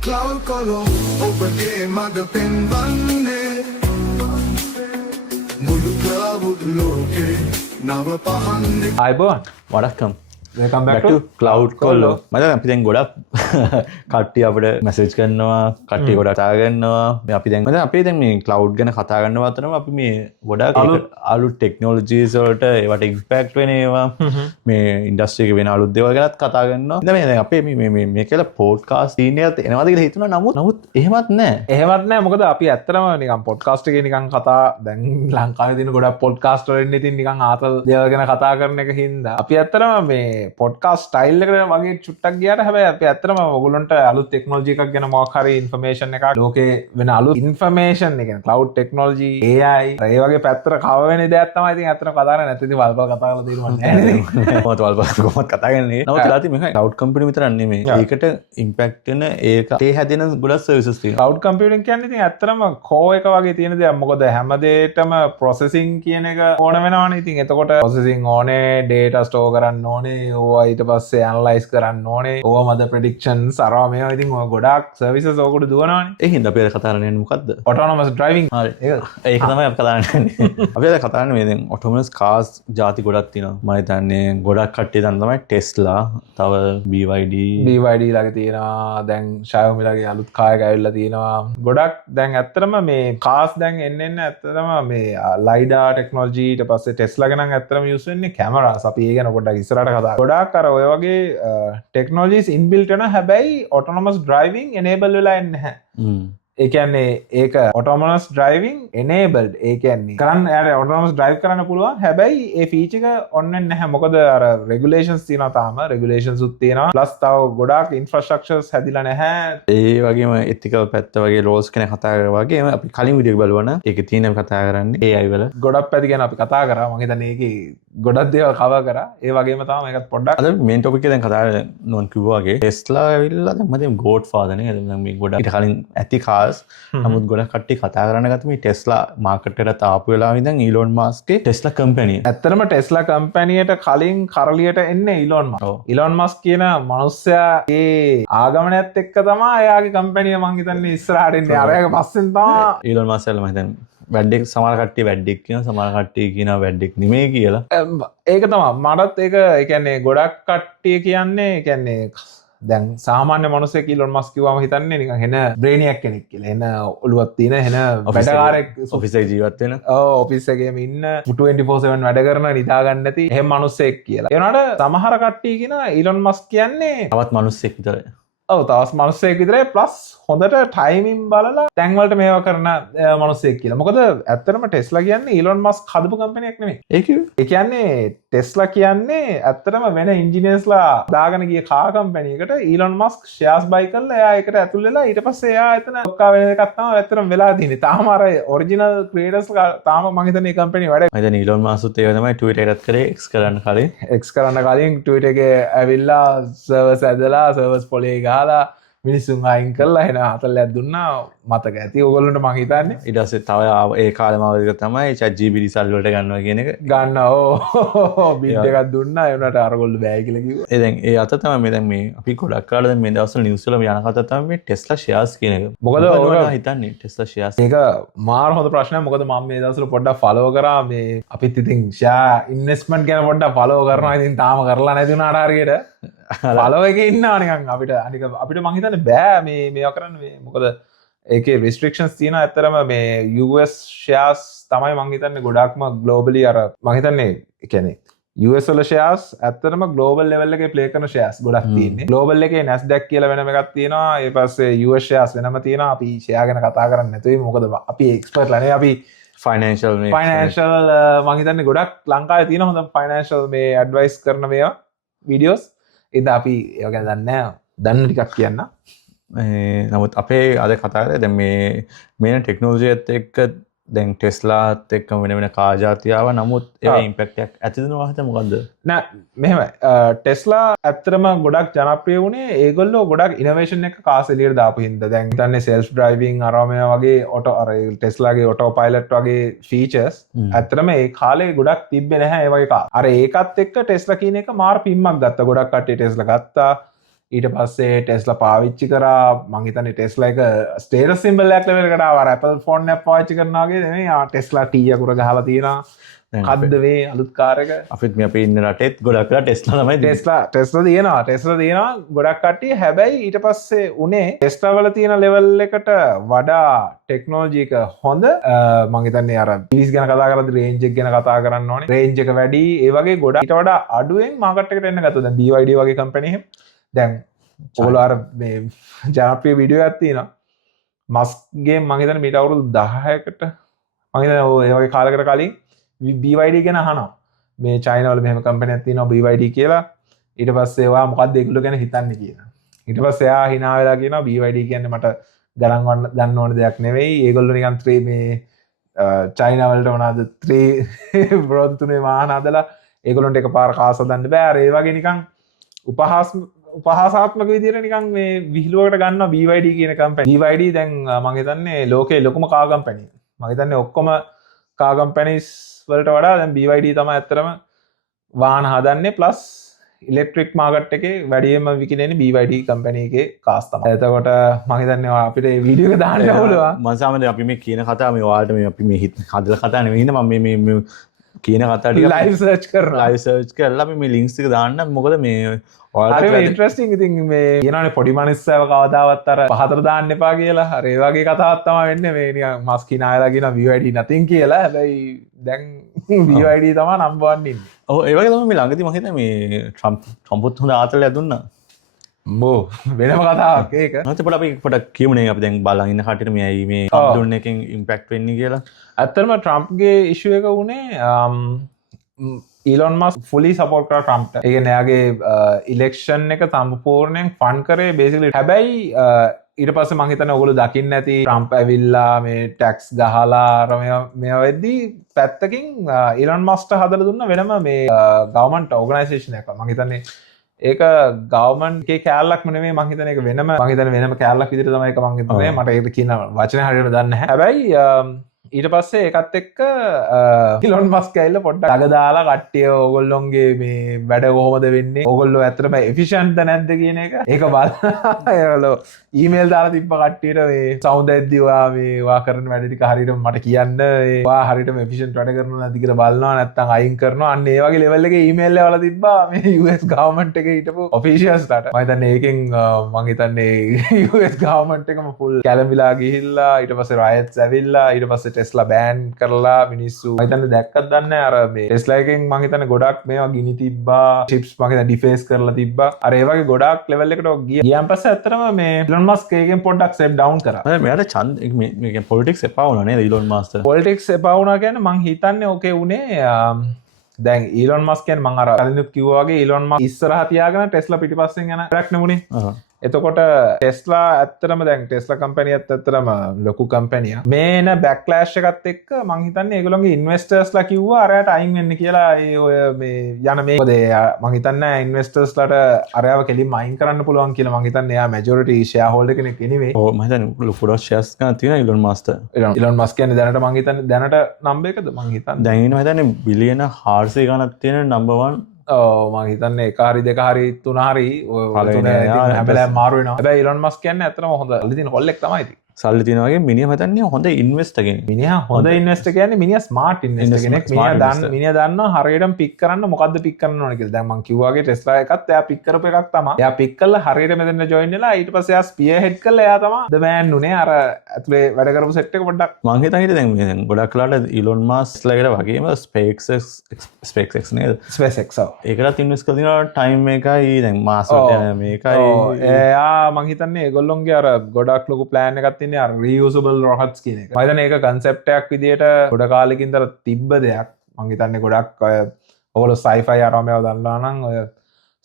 Cloud Colo ඔබගේ මඟ පෙන්වන්නේ මුළු ක්ලාවුඩ් ලෝකේ නව පහන්නේ අයිබෝන් වඩක්කම් welcome back to කලව් කොල්ලෝ මත අපි දැන් ගොඩක් කට්ටිය අපට මැසේජ් කරනවා කට්ටිය ගොඩක් කතා කරනවා අපි දැන් අපේ දැන් මේ ක්ලවුඩ් ගැන කතා කරන්න අතරම අපි මේ ගොඩක් අලුත් ටෙක්නොලොජිස් වලට ඒවට ඉම්පැක්ට් වෙන ඒවා මේ ඉන්ඩස්ට්‍රි එකේ වෙන අලුත් දේවල් ගැනත් කතා කරනවා දැන් මේ අපේ මේ කියලා පොඩ්කාස්ට් සීන් එකත් එනවාද කියලා හිතුණා නමුත් එහෙමත් නැහැ මොකද අපි ඇත්තටම නිකන් පොඩ්කාස්ට් එකේ නිකන් කතා දැන් ලංකාවේ තියෙන ගොඩක් පොඩ්කාස්ට් වලින් ඉතින් නිකන් ආතල් දේවල් ගැන කතා කරන එක හින්දා අපි ඇත්තටම මේ පොඩ්කාස්ට් ස්ටයිල් එකට වගේ චුට්ටක් ගියාට හැබැයි අපි ඇත්තටම ඔයගොල්ලන්ට අලුත් ටෙක්නොලොජි එකක් ගැන මොකක් හරි ඉන්ෆර්මේෂන් එකක් ලෝකේ වෙන අලුත් ඉන්ෆර්මේෂන් එක කියන්නේ ක්ලවුඩ් ටෙක්නොලොජි AI ඒ වගේ පැත්තට කව වෙන දෙයක් තමයි ඉතින් ඇත්තටම කතා කරන්නේ නැත්නම් ඉතින් වල්පල් කතා කරලා තියෙනවා නෑ මොකද වල්පල් කොහොමද කතා කරන්නේ නමුත් ඉලාති මේක ක්ලවුඩ් කම්පැනි විතරක් නෙමෙයි ඒකට ඉම්පැක්ට් වෙන ඒ හැදෙන ගොඩක් සර්විසස් තියෙනවා ක්ලවුඩ් කම්පියුටින් කියන්නේ ඉතින් ඇත්තටම කෝ එක වගේ තියෙන දෙයක් මොකද හැම දෙයකටම ප්‍රොසෙසින් කියන එක ඕන වෙනවනේ ඉතින් එතකොට ප්‍රොසෙසින් ඕනේ data store කරන්න ඕනේ ඕවා ඊට පස්සේ ඇනලයිස් කරන්න ඕනේ ඕවා මත ප්‍රෙඩික්ෂන්ස් අරවා මේවා ඉතින් ඔය ගොඩාක් සර්විසස් ඕකට දුවනවානේ ඒ හින්දා අපි අද කතා කරන්නේ මොකද්ද ඔටෝනොමස් ඩ්‍රයිවිං හරි ඒක තමයි අපි කතා කරන්නේ අපි අද කතා කරන්නේ මේ දැන් ඔටෝනොමස් කාර්ස් ಜಾති ගොඩක් තියෙනවා මම හිතන්නේ ගොඩක් කට්ටිය දන්න තමයි ටෙස්ලා තව BYD ලාගේ තියෙනවා දැන් Xiaomi ලාගේ අලුත් කාර් එක ඇවිල්ලා තියෙනවා ගොඩක් දැන් ඇත්තටම මේ කාර්ස් දැන් එන්න ඇත්තටම මේ ලයිඩා ටෙක්නොලොජි ඊට පස්සේ ටෙස්ලා ගැන ඇත්තටම යූස් වෙන්නේ කැමරාස් අපි ඒ ගැන පොඩ්ඩක් ඉස්සරහට කතා ගොඩාක් අර ඔය වගේ ටෙක්නොලොජිස් ඉන්බිල්ට් වෙන හැබැයි ඔටෝනොමස් ඩ්‍රයිවිං එනේබල් වෙලා නැහැ ඒ කියන්නේ ඒක ඔටෝනොමස් ඩ්‍රයිවිං එනේබල්ඩ් ඒ කියන්නේ කරන්න යාට ඔටෝනොමස් ඩ්‍රයිව් කරන්න පුළුවන් හැබැයි ඒ ෆීචර් එක ඔන්න නැහැ මොකද අර රෙගුලේෂන්ස් තියෙනවා තාම රෙගුලේෂන්ස් උත් තියෙනවා ප්ලස් තව ගොඩාක් ඉන්ෆ්‍රාස්ට්‍රක්චර්ස් හැදිලා නැහැ ඒ වගේම එතිකල් පැත්ත වගේ ලෝස් කෙනෙක් කතා කරා වගේ අපි කලින් වීඩියෝ එක බලවන ඒකේ තියෙන කතා කරන්නේ AI වල ගොඩක් පැති ගැන අපි කතා කරා මම හිතන්නේ ඒකේ ගොඩක් දේවල් කවර් කරා ඒ වගේම තමයි මේකත් පොඩ්ඩක් අද මේන් ටොපික් එක දැන් කතා කරන්නේ නෝන් කිව්වා වගේ ටෙස්ලා ඇවිල්ලා දැන් මම ගෝඩ් ෆාදර් නේ දැන් මේ ගොඩක් ඊට කලින් ඇති කාර්ස් නමුත් ගොඩක් කට්ටිය කතා කරන්න ගත්ත මේ ටෙස්ලා මාකට් එකට ආපු වෙලාවෙ ඉඳන් ඊලොන් මස්ක්ගේ ටෙස්ලා කම්පැනි ඇත්තටම ටෙස්ලා කම්පැනියට කලින් කරලියට එන්නේ ඊලොන් මස්ක් ඊලොන් මස්ක් කියන මිනිස්සයා ඒ ආගමනයත් එක්ක තමයි එයාගේ කම්පැනිය මං හිතන්නේ ඉස්සරහට එන්නේ අරයාගේ පස්සෙන් තමයි ඊලොන් මස්ක් මම හිතන්නේ වැඩෙක් සමහර කට්ටිය වැඩෙක් කියන සමහර කට්ටිය කියනවා වැඩෙක් නෙමෙයි කියලා. ඒක තමයි මටත් ඒක ඒ කියන්නේ ගොඩක් කට්ටිය කියන්නේ ඒ කියන්නේ දැන් සාමාන්‍ය මිනිස්සෙක් ඊලොන් මස්ක් කිව්වම හිතන්නේ නිකන් එන බ්‍රේනියක් කෙනෙක් කියලා. එන ඔළුවක් තියෙන එන වැඩකාරයෙක් ඔෆිස් එකේ ජීවත් වෙන. ඔව් ඔෆිස් එකේම ඉන්න 24/7 වැඩ කරන නිදා ගන්න නැති එහෙම මිනිස්සෙක් කියලා. ඒ වුණාට සමහර කට්ටිය කියනවා ඊලොන් මස්ක් කියන්නේ තවත් මිනිස්සෙක් විතරයි. ඔව් තවත් මිනිස්සෙක් විතරයි ප්ලස් හොඳට ටයිමින් බලලා තැන්වලට මේවා කරන මිනිස්සෙක් කියලා. මොකද ඇත්තටම ටෙස්ලා කියන්නේ ඊලොන් මස්ක් හදපු කම්පැනියක් නෙමෙයි. ඒ කියන්නේ ටෙස්ලා කියන්නේ ඇත්තටම වෙන ඉන්ජිනියර්ස්ලා දාගෙන ගිය කාර් කම්පැනි එකට ඊලොන් මස්ක් ෂෙයාර්ස් බයි කරලා එයා ඒකට ඇතුල් වෙලා ඊට පස්සේ එයා එතන ලොක්කා වෙන එකක් තමයි ඇත්තටම වෙලා තියෙන්නේ. තාම අර ඔරිජිනල් ක්‍රියේටර්ස්ලා තාම මම හිතන්නේ මේ කම්පැනි වැඩ. මම හිතන්නේ ඊලොන් මස්ක්ත් ඒක තමයි ට්විටර් එකත් කරේ X කරන්න කලින්. X කරන්න කලින් ට්විටර් එකේ ඇවිල්ලා සර්වර්ස් ඇදලා සර්වර්ස් පොලේ ගහලා මිනිස්සුන් අයින් කරලා එන හතල්ලයක් දුන්නා මතක ඇති ඔයගොල්ලන්ට මං හිතන්නේ ඊට පස්සේ තව ඒ කාලෙම අවදික තමයි ChatGPT රිසල්ට් වලට ගන්නවා කියන එක ගන්න ඕ බිල් එකක් දුන්නා ඒ උනට අරගොල්ලෝ බෑ කියලා කිව්වා ඒ දැන් ඒ අත තමයි මේ දැන් මේ අපි ගොඩක් කාලෙ දැන් මේ දවස්වල නිවුස් වල යන කතාව තමයි මේ ටෙස්ලා ෂෙයාර්ස් කියන එක මොකද ඔයගොල්ලෝ හිතන්නේ ටෙස්ලා ෂෙයාර්ස් ඒක මාර හොඳ ප්‍රශ්නයක් මොකද මම මේ දවස්වල පොඩ්ඩක් ෆලෝ කරා මේ අපිත් ඉතින් ෂෙයා ඉන්වෙස්ට්මන්ට් ගැන පොඩ්ඩක් ෆලෝ කරනවා ඉතින් තාම කරලා නැති වුණාට හරියට ෆලෝ එකේ ඉන්නවා නිකන් අපිට මං හිතන්නේ බෑ මේවා කරන්න මේ මොකද ඒකේ රිස්ට්‍රික්ෂන්ස් තියෙනවා ඇත්තටම මේ US ෂෙයාර්ස් තමයි මං හිතන්නේ ගොඩක්ම ග්ලෝබලි අර මං හිතන්නේ ඒ කියන්නේ US වල ෂෙයාර්ස් ඇත්තටම ග්ලෝබල් ලෙවල් එකේ ප්ලේ කරන ෂෙයාර්ස් ගොඩක් තියෙන්නේ ග්ලෝබල් එකේ Nasdaq කියලා වෙනම එකක් තියෙනවා ඊට පස්සේ US ෂෙයාර්ස් වෙනම තියෙනවා අපි ෂෙයා ගැන කතා කරන්නේ නැතුයි මොකද අපි එක්ස්පර්ට්ලා නේ අපි ෆයිනෑන්ෂල් මං හිතන්නේ ගොඩක් ලංකාවේ තියෙන හොඳ ෆයිනෑන්ෂල් මේ ඇඩ්වයිස් කරන මේවා වීඩියෝස් ඉතින් අපි ඒක ගැන දන්නේ නැහැ දන්න ටිකක් කියන්න නමුත් අපේ අද කතා කරේ දැන් මේ ටෙක්නොලොජියත් එක්ක දැන් ටෙස්ලාත් එක්ක වෙන වෙන කාර් ජාති ආවා නමුත් ඒකේ ඉම්පැක්ට් එකක් ඇතිද නේද මොකද්ද නෑ මෙහෙමයි ටෙස්ලා ඇත්තටම ගොඩක් ජනප්‍රිය වුණේ ඒගොල්ලෝ ගොඩක් ඉනෝවේෂන් එක කාස් එළියට දාපු හින්දා දැන් හිතන්නේ සෙල්ෆ් ඩ්‍රයිවිං අරම වගේ ඔටෝ අර ටෙස්ලාගේ ඔටෝ පයිලට් වගේ ෆීචර්ස් ඇත්තටම ඒ කාලේ ගොඩක් තිබ්බේ නැහැ ඒ වගේ කාර් අර ඒකත් එක්ක ටෙස්ලා කියන එක මාර පිම්මක් ගත්තා ගොඩක් කට්ටිය ටෙස්ලා ගත්තා ඊට පස්සේ ටෙස්ලා පාවිච්චි කරා මං හිතන්නේ ටෙස්ලා එක ස්ටේටස් සිම්බල් එකක් ලෙවලකට ආවා Apple ෆෝන් එකක් පාවිච්චි කරනවා වගේ නෙමෙයි ටෙස්ලා T අකුර ගහලා තියෙනවා කද්ද මේ අලුත් කාර් එක අපිත් මේ අපේ ඉන්න රටෙත් ගොඩක් වෙලා ටෙස්ලා තමයි ටෙස්ලා තියෙනවා ගොඩක් කට්ටිය හැබැයි ඊට පස්සේ උනේ ටෙස්ලා වල තියෙන ලෙවල් එකට වඩා ටෙක්නොලොජි එක හොඳ මං හිතන්නේ අර පිලිස් ගැන කතා කරද්දී රේන්ජ් එක ගැන කතා කරන්න ඕනේ රේන්ජ් එක වැඩි ඒ වගේ ගොඩක් ඊට වඩා අඩුවෙන් මාකට් එකට එන්න ගත්තා දැන් BYD වගේ කම්පැනි එක දැන් ඔයගොල්ලෝ අර මේ ජනප්‍රිය වීඩියෝ එකක් තියෙනවා මස්ක්ගේ මං හිතන්නේ මීට අවුරුදු 10කට මං හිතන්නේ ඔය වගේ කාලයකට කලින් BYD ගැන අහනවා මේ චයිනා වල මෙහෙම කම්පැනියක් තියෙනවා BYD කියලා ඊට පස්සේ ඔයා මොකක්ද ඒගොල්ලෝ ගැන හිතන්නේ කියලා ඊට පස්සේ එයා hina වෙලා කියනවා BYD කියන්නේ මට ගණන් ගන්න ඕන දෙයක් නෙවෙයි ඒගොල්ලෝ නිකන් 3 මේ චයිනා වලට මොනවාද 3 බ්‍රෝඩ් තුනේ වාහන හදලා ඒගොල්ලන්ට එකපාර කාස් හදන්න බෑ අර ඒ වගේ නිකන් උපහාසාත්මක විදිහට නිකන් මේ විහිළුවකට ගන්නවා BYD කියන කම්පැනි. BYD දැන් මම හිතන්නේ ලෝකේ ලොකුම කාර් කම්පැනි. මම හිතන්නේ ඔක්කොම කාර් කම්පැනිස් වලට වඩා දැන් BYD තමයි ඇත්තටම වාහන හදන්නේ ප්ලස් ඉලෙක්ට්‍රික් මාකට් එකේ වැඩියෙන්ම විකිණෙන්නේ BYD කම්පැනි එකේ කාස් තමයි. එතකොට මම හිතන්නේ අපිට මේ වීඩියෝ එක දාන්න ඕනවා. මම සාමාන්‍යයෙන් අපි මේ කියන කතාව මේ ඔයාලට මේ අපි මේ හදලා කතා නෙවෙයි ඉන්නේ මම මේ කියන කතා ටික ලයිව් සර්ච් කරනවා. ලයිව් සර්ච් කරලා අපි මේ ලින්ක්ස් ටික දාන්න මොකද මේ ඔයාලට ඉන්ට්‍රස්ටිං ඉතින් මේ කියනවානේ පොඩි මිනිස්සුව කවදාවත් අර පහතට දාන්න එපා කියලා. අර ඒ වගේ කතාවක් තමයි වෙන්නේ මේ නිකන් මස් කිනායලා කියන BYD nothing කියලා. හැබැයි දැන් BYD තමයි නම්බර් 1 ඉන්නේ. ඔව් ඒ වගේ තමයි මේ ළඟදී මම හිතන්නේ මේ ට්‍රම්ප්ත් හොඳ ආතලයක් දුන්නා. බෝ වෙනම කතාවක් ඒක. නැත්නම් පොඩ අපි පොඩක් කියමුනේ අපි දැන් බලන් ඉන්න කට්ටියට මේ ඇයි මේ දුන්න එකෙන් ඉම්පැක්ට් වෙන්නේ කියලා. ඇත්තටම ට්‍රම්ප්ගේ ඉෂුව එක උනේ ඊලොන් මස්ක් ෆුලි සපෝට් කරා ට්‍රම්ප්ට. ඒ කියන්නේ එයාගේ ඉලෙක්ෂන් එක සම්පූර්ණයෙන් ෆන් කරේ බේසිකලි. හැබැයි ඊට පස්සේ මං හිතන්නේ ඔයගොල්ලෝ දකින්න ඇති ට්‍රම්ප් ඇවිල්ලා මේ ටැක්ස් ගහලා අර මේවා වෙද්දී පැත්තකින් ඊලොන් මස්ක්ට හදලා දුන්න වෙනම මේ ගවර්න්මන්ට් ඕගනයිසේෂන් එකක්. මං හිතන්නේ ඒක ගවර්න්මන්ට් එකේ කෑල්ලක් නෙමෙයි මං හිතන්නේ ඒක වෙනම කෑල්ලක් විදිහට තමයි ඒක මං හිතන්නේ. මට ඒක කියන වචනේ හරියට දන්නේ නැහැ. හැබැයි ඊට පස්සේ ඒකත් එක්ක ඉලොන් මස්ක් ඇවිල්ලා පොඩ්ඩක් අග දාලා කට්ටිය ඕගොල්ලොන්ගේ මේ වැඩ කොහොමද වෙන්නේ ඕගොල්ලෝ ඇත්තටම එෆිෂන්ට්ද නැද්ද කියන එක ඒක බලලා ඒගොල්ලෝ ඊමේල් දාලා තිබ්බ කට්ටියට මේ සවුන්ඩ් ඇද්දි ඔයා මේ ඔයා කරන වැඩ ටික හරියටම මට කියන්න ඔයා හරියටම එෆිෂන්ට් වැඩ කරනවද නැද්ද කියලා බලනවා නැත්නම් අයින් කරනවා අන්න ඒ වගේ ලෙවල් එකේ ඊමේල් එකවල තිබ්බා මේ US ගවර්න්මන්ට් එකේ හිටපු ඔෆිෂියල්ස්ලාට මම හිතන්නේ ඒකෙන් මම හිතන්නේ US ගවර්න්මන්ට් එකම ෆුල් කැළඹිලා ගිහිල්ලා ඊට පස්සේ රයට්ස් ඇවිල්ලා ඊට පස්සේ ටෙස්ලා බෑන් කරලා මිනිස්සු මම හිතන්නේ දැක්කත් දන්නේ නැහැ අර මේ ටෙස්ලා එකෙන් මම හිතන්නේ ගොඩක් මේවා ගිනි තිබ්බා චිප්ස් මම හිතන්නේ ඩිෆේස් කරලා තිබ්බා අර ඒ වගේ ගොඩක් ලෙවල් එකට ගියාන් පස්සේ ඇත්තටම මේ ඉලොන් මස්ක් එකෙන් පොඩ්ඩක් ස්ටෙප් ඩවුන් කරා. මෙයාට ඡන්ද මේ කියන්නේ පොලිටික්ස් එපා වුණා නේද ඉලොන් මස්ක්ට? පොලිටික්ස් එපා වුණා කියන්නේ මම හිතන්නේ ඕකේ උනේ දැන් ඊලොන් මස්ක් කියන්නේ මම අර කලිනුත් කිව්වා වගේ ඊලොන් මස්ක් ඉස්සරහ තියාගෙන ටෙස්ලා පිටිපස්සෙන් යන වැඩක් නෙමුනේ. එතකොට ටෙස්ලා ඇත්තටම දැන් ටෙස්ලා කම්පැනියත් ඇත්තටම ලොකු කම්පැනියක්. මේ එන බෑක්ලෑෂ් එකත් එක්ක මං හිතන්නේ ඒගොල්ලෝගේ ඉන්වෙස්ටර්ස්ලා කිව්වා අරයට අයින් වෙන්න කියලා ඒ ඔය මේ යන මේ මොකද මං හිතන්නේ ඉන්වෙස්ටර්ස්ලාට අරයව කෙලින්ම අයින් කරන්න පුළුවන් කියලා මං හිතන්නේ එයා මැජොරිටි ෂෙයා හෝල්ඩර් කෙනෙක් නෙවෙයි. ඔව් මම හිතන්නේ ලොකු ෂෙයාර්ස් ගන්න තියෙනවා ඉලොන් මස්ක්ට. ඉලොන් මස්ක් කියන්නේ දැනට මං හිතන්නේ දැනට නම්බර් එකද මං හිතන්නේ. දැන් ඉන්නවා හිතන්නේ බිලියන 400 ගණක් තියෙන නම්බර් 1 මං හිතන්නේ එක හරි දෙක හරි තුන හරි හැබැයි මාරු වෙනවා. හැබැයි ඉලොන් මස්ක් කියන්නේ ඇත්තටම හොඳ සල්ලි තියෙන කොල්ලෙක් තමයි ඉතින්. සල්ලි තියෙනවා වගේ මිනිහා හිතන්නේ හොඳ ඉන්වෙස්ටර් කෙනෙක්. මිනිහා හොඳ ඉන්වෙස්ටර් කියන්නේ මිනිහා ස්මාර්ට් ඉන්වෙස්ටර් කෙනෙක්. මිනිහා දන්නවා හරියටම පික් කරන්න මොකද්ද පික් කරන්න ඕන කියලා. දැන් මං කිව්වා වගේ ටෙස්ලා එකත් එයා පික් කරපු එකක් තමයි. එයා පික් කරලා හරියට මෙතන ජොයින් වෙලා ඊට පස්සේ එයා ස්පියර් හෙඩ් කරලා එයා තමයි ද මෑන් උනේ අර ඇතුලේ වැඩ කරපු සෙට් එක පොඩ්ඩක්. මං හිතන්නේ දැන් ගොඩක් වෙලාට ඉලොන් මස්ක්ලාට වගේම SpaceX නේද? SpaceX ඔව්. ඒකටත් ඉන්වෙස්ට් කරලා තියෙනවා ටයිම් එකයි දැන් මාස් වලට යන මේකයි. එයා මං හිතන්නේ ඒගොල්ලොන්ගේ අර ගොඩක් ලොකු ප්ලෑන් එකක් තියෙන්නේ අර reusable rockets කියන එක. මම හිතන්නේ ඒක concept එකක් විදියට ගොඩ කාලෙකින් ඉඳලා තිබ්බ දෙයක්. මං හිතන්නේ ගොඩක් අය ඔයගොල්ලෝ sci-fi අරමේව දන්නවා නම් ඔය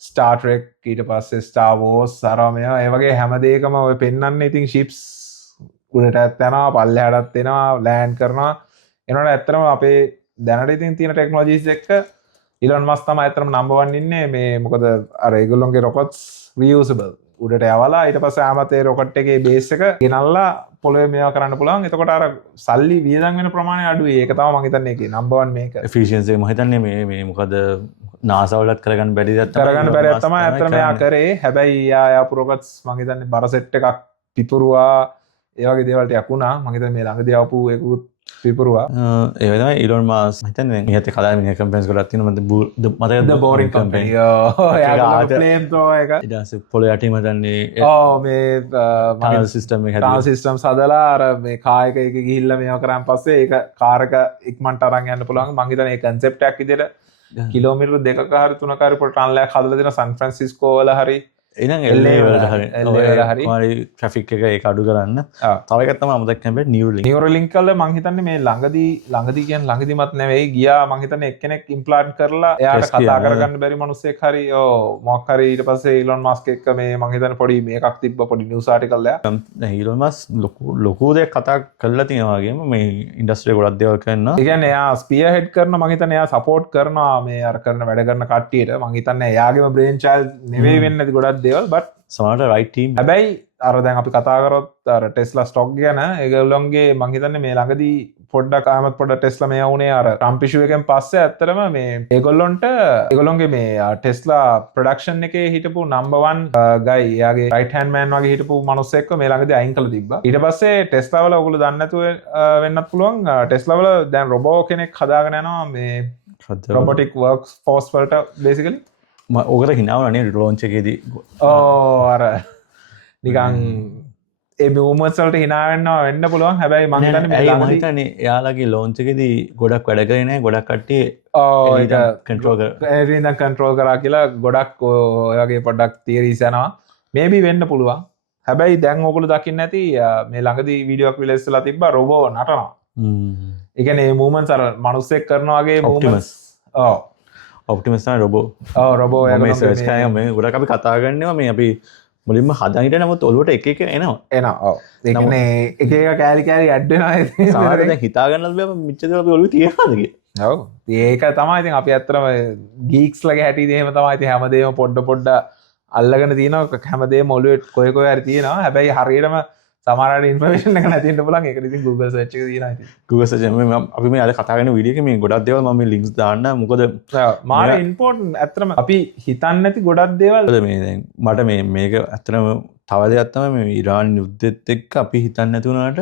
Star Trek ඊට පස්සේ Star Wars අරමේව ඒ වගේ හැම දෙයකම ඔය පෙන්වන්නේ ඉතින් ships උඩටත් යනවා පල්ලෙහාටත් එනවා ලෑන්ඩ් කරනවා. එනකොට ඇත්තටම අපේ දැනට ඉතින් තියෙන ටෙක්නොලොජිස් එක්ක ඉලොන් මස්ක් තමයි ඇත්තටම නම්බර් 1 ඉන්නේ මේ මොකද අර ඒගොල්ලොන්ගේ rockets reusable උඩට යවලා ඊට පස්සේ ආමතේ රොකට් එකේ බේස් එක ගෙනල්ලා පොළවේ මේවා කරන්න පුළුවන්. එතකොට අර සල්ලි වියදම් වෙන ප්‍රමාණය අඩුයි. ඒක තමයි මම හිතන්නේ ඒකේ නම්බර් 1 මේක. efficiency එක මම හිතන්නේ මේ මොකද NASA වලත් කරගන්න බැරි දෙයක් කරගන්න බැරි තමයි අතන මෙයා කරේ. හැබැයි යා රොකට්ස් මම හිතන්නේ බර සෙට් එකක් පිපුරුවා ඒ වගේ දේවල් ටිකක් වුණා. මම හිතන්නේ මේ ළඟදී ආපු ඒකුත් පිපුරුවා. ඒ වගේ තමයි Elon Musk හිතන්නේ මෙහෙත් කලා මිනිහ කම්පැනිස් ගොඩක් තියෙනවා. මතකද The boring company. යා ෆ්ලේම් ත්‍රෝවර් එක. ඊට පස්සේ පොළොවේ යටින් මතන්නේ මේ tunnel system එක ටනල් සිස්ටම්ස් හදලා අර මේ කායක එක ගිහිල්ලා මේවා කරන් පස්සේ ඒක කාර් එක ඉක්මනට අරන් යන්න පුළුවන්. මම හිතන්නේ ඒ concept එකක් විදිහට කිලෝමීටර් 2ක හරි 3ක හරි පොඩ ටනල් එකක් හදලා දෙනවා සන් ෆ්‍රැන්සිස්කෝ වල හරි එහෙනම් LA වලට හරි කොහරි ට්‍රැෆික් එක ඒක අඩු කරන්න. තව එකක් තමයි අමතක කරන්නේ Neuralink. Neuralink වල මම හිතන්නේ මේ ළඟදී කියන්නේ ළඟදිමත් නෙවෙයි ගියා මම හිතන්නේ එක්කෙනෙක් ඉම්ප්ලාන්ට් කරලා එයාට කතා කරගන්න බැරි මිනිස්සෙක් හරි මොකක් හරි ඊට පස්සේ Elon Musk එක්ක මේ මම හිතන්නේ පොඩි මේකක් තිබ්බ පොඩි නිවුස් ආටිකල් එකක්. දැන් Elon Musk ලොකු දෙයක් කතා කරලා තියෙනවා වගේම මේ ඉන්ඩස්ට්‍රි ගොඩක් දේවල් කරනවා. ඒ කියන්නේ එයා ස්පියර් හෙඩ් කරනවා මම හිතන්නේ එයා සපෝට් කරනවා මේ අර කරන වැඩ කරන කට්ටියට. මම හිතන්නේ එයාගේම බ්‍රේන් චයිල්ඩ් නෙවෙයි වෙන්නේ නැති ගොඩක් දේවල් බට් සමහරට රයිට් ටීම්. හැබැයි අර දැන් අපි කතා කරොත් අර ටෙස්ලා ස්ටොක් ගැන ඒගොල්ලොන්ගේ මම හිතන්නේ මේ ළඟදී පොඩ්ඩක් ආමත් පොඩ්ඩක් ටෙස්ලා මේ වුණේ අර ට්‍රම්ප් ඉෂුව එකෙන් පස්සේ ඇත්තටම මේ ඒගොල්ලොන්ගේ මේ ටෙස්ලා ප්‍රොඩක්ෂන් එකේ හිටපු නම්බර් 1 ගයි එයාගේ රයිට් හෑන්ඩ් මෑන් වගේ හිටපු මිනිස්සෙක්ව මේ ළඟදී අයින් කළා තිබ්බා. ඊට පස්සේ ටෙස්ලා වල ඔයගොල්ලෝ දන්නේ නැතුව වෙන්නත් පුළුවන් ටෙස්ලා වල දැන් රොබෝ කෙනෙක් හදාගෙන යනවා මේ රොබොටික් වර්ක්ස් ෆෝස් වලට බේසිකලි ඕකට හිනාවනේ ලොන්ච් එකේදී. අර නිකන් ඒ මූවමන්ට්ස් වලට hina වෙන්න පුළුවන්. හැබැයි මම හිතන්නේ එයාලගේ ලොන්ච් එකේදී ගොඩක් වැඩ කරේ නැහැ. ගොඩක් කට්ටිය කන්ට්‍රෝල් කරා කියලා ගොඩක් ඔය වගේ පොඩ්ඩක් තියරිස් යනවා. මේබි වෙන්න පුළුවන්. හැබැයි දැන් ඔයගොල්ලෝ දකින්න ඇති මේ ළඟදී වීඩියෝ එකක් රිලීස් වෙලා තිබ්බා රොබෝ නටනවා. ඒ කියන්නේ මේ මූවමන්ට්ස් අර මිනිස්සෙක් කරනවා වගේ මූවමන්ට්ස්. ඔප්ටිමස් තමයි රොබෝ. රොබෝ මේ සර්ච් කරනවා මේ ගොඩක් අපි කතා කරනවා මේ අපි මුලින්ම හදන්න හිටිය නමුත් ඔලුවට එක එක එනවා. ඒ කියන්නේ එක එක කෑලි ඇඩ් වෙනවා. සමහරවිට දැන් හිතා ගන්නත් බෑ මෙච්චර දේවල් අපි ඔලුවේ තියනවාද කියලා. ඔව්. ඒක තමයි ඉතින් අපි ඇත්තටම ගීක්ස් ලගේ හැටි එහෙම තමයි ඉතින් හැමදේම පොඩ අල්ලගෙන තියෙනවා. හැමදේම ඔලුවේ කොයි හරි තියෙනවා. හැබැයි හරියටම සමහරවිට ඉන්ෆර්මේෂන් එක නැති වෙන්න පුළුවන්. ඒකට ඉතින් Google search එක තියෙනවා ඉතින්. Google search අපි මේ අද කතා කරන වීඩියෝ එකේ මේ ගොඩක් දේවල් මම මේ links දාන්න. මොකද මාර ඉම්පෝටන්ට් ඇත්තටම අපි හිතන්නේ නැති ගොඩක් දේවල්. මේ දැන් මට මේක ඇත්තටම තව දෙයක් තමයි මේ ඉරාන් යුද්ධෙත් එක්ක අපි හිතන්නේ නැති වුණාට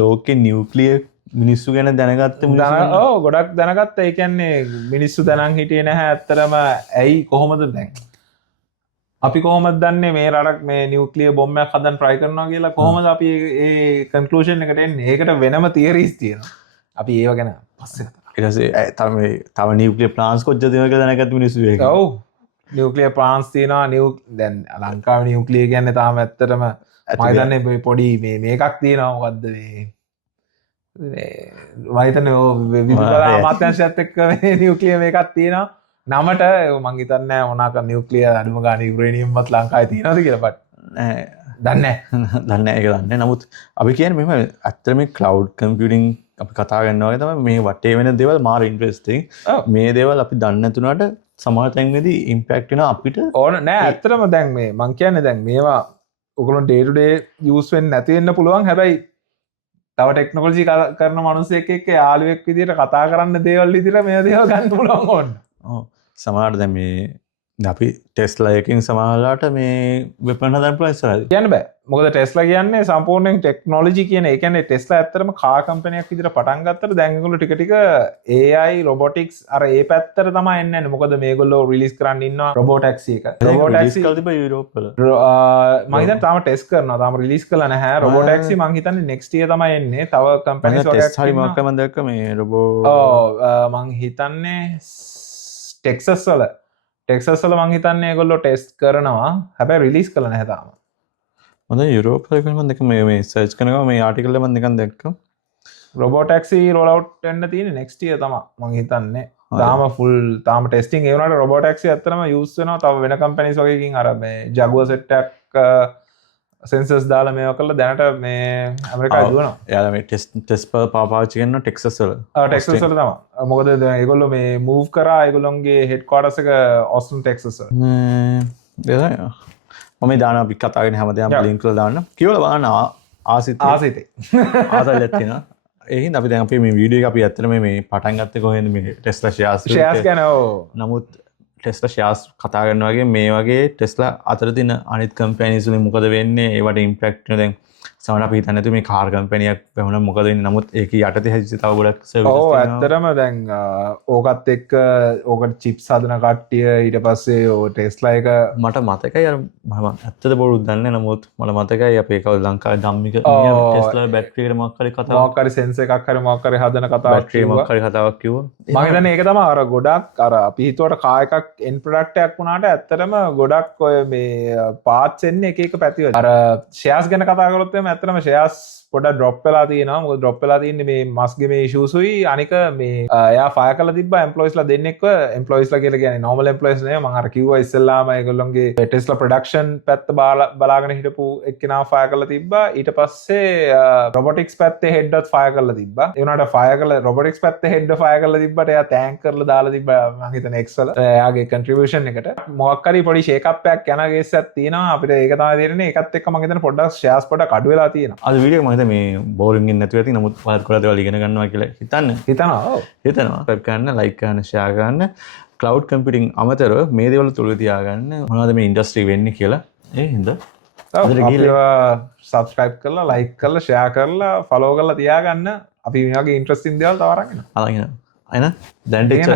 ලෝකේ නියුක්ලියර් මිනිස්සු ගැන දැනගත්ත මිනිස්සු ගොඩක් දැනගත්ත. ඒ කියන්නේ මිනිස්සු දැනන් හිටියේ නැහැ ඇත්තටම. ඇයි කොහොමද දැන් අපි කොහොමද දන්නේ මේ රටක් මේ නියුක්ලියර් බොම්බයක් හදන්න try කරනවා කියලා? කොහොමද අපි ඒ කන්ක්ලූෂන් එකට එන්නේ? ඒකට වෙනම තියරිස් තියෙනවා. අපි ඒව ගැන පස්සේ කතා කරමු. ඊට පස්සේ තව නියුක්ලියර් ප්ලාන්ට්ස් කොච්චර තියෙනවද කියලා දැනගත්ත මිනිස්සු ඒක. ඔව්. නියුක්ලියර් ප්ලාන්ට්ස් තියෙනවා. දැන් ලංකාවේ නියුක්ලියර් කියන්නේ තාම ඇත්තටම මම හිතන්නේ පොඩි මේකක් තියෙනවා. මොකද්ද මේ මම හිතන්නේ විදුලි අමාත්‍යාංශයත් එක්ක මේ නියුක්ලියර් මේකක් තියෙනවා. නමට මං හිතන්නේ මොනවාක නියුක්ලියර් අඩුම ගානේ යුරේනියම්වත් ලංකාවේ තියෙනවද කියලා බට් දන්නේ නැහැ ඒක දන්නේ. නමුත් අපි කියන්නේ මෙහෙම ඇත්තට මේ ක්ලවුඩ් කම්පියුටිං අපි කතා කරනවා වගේ තමයි මේ වටේ වෙන දේවල් මාර ඉන්ටරෙස්ටිං. මේ දේවල් අපි දන්නේ නැතුණාට සමහර තැන්වලදී ඉම්පැක්ට් වෙනවා අපිට. ඕන නෑ ඇත්තටම දැන් මේ මං කියන්නේ දැන් මේවා ඔයගොල්ලෝ ඩේ ටු ඩේ යූස් වෙන්නේ නැති වෙන්න පුළුවන්. හැබැයි තව ටෙක්නොලොජි කරන මිනිස්සෙක් එක්ක යාළුවෙක් විදියට කතා කරන්න දේවල් විදියට මේ දේවල් ගන්න පුළුවන් ඕන. සමහරට දැන් මේ අපි ටෙස්ලා එකකින් සමහරලාට මේ වෙපන් හදන්න පුළුවන් ඉස්සරහදී. කියන්න බෑ. මොකද ටෙස්ලා කියන්නේ සම්පූර්ණයෙන් ටෙක්නොලොජි කියන. ඒ කියන්නේ ටෙස්ලා ඇත්තටම කාර් කම්පැනියක් විදිහට පටන් ගත්තට දැන් ඒගොල්ලෝ ටික ටික AI රොබොටික්ස් අර ඒ පැත්තට තමයි එන්නේ. මොකද මේගොල්ලෝ රිලීස් කරන්න ඉන්නවා රොබෝ ටැක්සි එක. රොබෝ ටැක්සි කල් තිබ්බ යුරෝප් වල. මම හිතන්නේ තාම ටෙස්ට් කරනවා. තාම රිලීස් කළා නැහැ. රොබෝ ටැක්සි මම හිතන්නේ next year තමයි එන්නේ. තව කම්පැනිස් වගේක් හරි මොකක්ද මම දැක්ක මේ රොබෝ මම හිතන්නේ ටෙක්සස් වල මං හිතන්නේ ඒගොල්ලෝ ටෙස්ට් කරනවා. හැබැයි රිලීස් කළා නැහැ තාම. මම යුරෝප් වල මම දැක්ක මේ සර්ච් කරනවා මේ ආටිකල් එක මම නිකන් දැක්කා. රොබෝ ටැක්සි රෝල් අවුට් වෙන්න තියෙන්නේ next year තමයි මං හිතන්නේ. තාම ටෙස්ටිං ඒ වුණාට රොබෝ ටැක්සි ඇත්තටම යූස් වෙනවා. තව වෙන කම්පැනිස් වගේකින් අර මේ Jaguar set එකක් සෙන්සර්ස් දාලා මේවා කරලා දැනට මේ ඇමරිකාවේ දුවනවා. එයාලා මේ ටෙස්ට් පාවිච්චි කරනවා ටෙක්සස් වල. ටෙක්සස් වල තමයි. මොකද දැන් ඒගොල්ලෝ මේ මූව් කරා ඒගොල්ලොන්ගේ හෙඩ් ක්වාටර්ස් එක ඔස්ටින් ටෙක්සස් වල. මම මම දාන අපි කතාගෙන හැමදේම Yeah. ලින්ක් කරලා දාන්න කියවලා බලන්න ආසිත ආසිතේ ආසල්ලක් තියෙනවා ඒ හින්දා අපි දැන් අපි මේ වීඩියෝ එක අපි ඇත්තටම මේ පටන් ගත්තේ කොහෙන්ද මේ ටෙස්ලා ෂෙයාර්ස් ගැන ඔව්. නමුත් ටෙස්ලා ෂෙයාර්ස් කතා කරනවා වගේ මේ වගේ ටෙස්ලා අතර තියෙන අනිත් කම්පැනිස් වලින් මොකද වෙන්නේ ඒවට ඉම්පැක්ට් එක දැන් සමහර අපි හිතන්නේ නැතු මේ කාර් කම්පැනියක් වැහුණා මොකද වෙන්නේ නමුත් ඒක යටතේ හැදිච්ච තව ගොඩක් සර්විසස් ඔව් ඇත්තටම දැන් ඕකත් එක්ක ඕකට චිප්ස් හදන කට්ටිය ඊට පස්සේ ඔය ටෙස්ලා එක මට මතකයි අර මම ඇත්තද බොරු දන්නේ නමුත් මට මතකයි අපේ කවුද ලංකාවේ ධම්මික ටෙස්ලා බැටරි එකට මොකක් හරි කතාවක් මොකක් හරි සෙන්සර් එකක් හරි මොකක් හරි හදන කතාවක් බැටරි මොකක් හරි කතාවක් කිව්වා මම හිතන්නේ ඒක තමයි අර ගොඩක් අර අපි හිතුවට කා එකක් එන් ප්‍රොඩක්ට් එකක් වුණාට ඇත්තටම ගොඩක් ඔය මේ පාර්ට්ස් එන්නේ එක එක පැතිවල අර ෂෙයාර්ස් ගැන කතා කරොත් එහම ඇත්තටම ෂෙයාර්ස් පොඩ්ඩක් ඩ්‍රොප් වෙලා තියෙනවා මොකද ඩ්‍රොප් වෙලා තියෙන්නේ මේ මස්ගේ මේ ඉෂුස් උයි අනික මේ එයා ෆයර් කරලා තිබ්බා එම්ප්ලොයිස්ලා දෙන්නෙක්ව එම්ප්ලොයිස්ලා කියලා කියන්නේ නෝමල් එම්ප්ලොයිස් නෙවෙයි මම අර කිව්වා ඉස්සෙල්ලාම ඒගොල්ලොන්ගේ ටෙස්ලා ප්‍රොඩක්ෂන් පැත්ත බලාගෙන හිටපු එක්කෙනා ෆයර් කරලා තිබ්බා ඊට පස්සේ රොබොටික්ස් පැත්තේ හෙඩ්වත් ෆයර් කරලා තිබ්බා ඒ වුණාට ෆයර් කරලා රොබොටික්ස් පැත්තේ හෙඩ් ෆයර් කරලා තිබ්බට එයා තෑන්ක් කරලා දාලා තිබ්බා මම හිතන්නේ එක්ස් වල එයාගේ කන්ට්‍රිබියුෂන් එකට මොකක් හරි පොඩි ෂේක් අප් එකක් යන කේසයක් තියෙනවා අපිට ඒක තමයි තේරෙන්නේ ඒකත් එක්ක මම හිතන්නේ පොඩ්ඩක් ෂෙයාර්ස් පොඩ්ඩක් අඩු වෙලා තියෙනවා අද වීඩියෝ එක මම හිතුවා මේ බෝරින් ඉන්නේ නැතුව ඇති නමුත් ඔයාලත් ගොඩක් දේවල් ඉගෙන ගන්නවා කියලා හිතනවා ඔව් හිතනවා සබ්ස්ක්‍රයිබ් කරන්න ලයික් කරන්න ෂෙයා කරන්න ක්ලවුඩ් කම්පියුටිං අමතරව මේ දේවල් තුල තියාගන්න මොනවද මේ ඉන්ඩස්ට්‍රි වෙන්නේ කියලා ඒ හින්දා සබස්ක්‍රයිබ් කරලා ලයික් කරලා ෂෙයා කරලා ෆලෝ කරලා තියාගන්න අපි මේ වගේ ඉන්ට්‍රස්ටිං දේවල් තව අරගෙන අරගෙන අයන දැන් ටික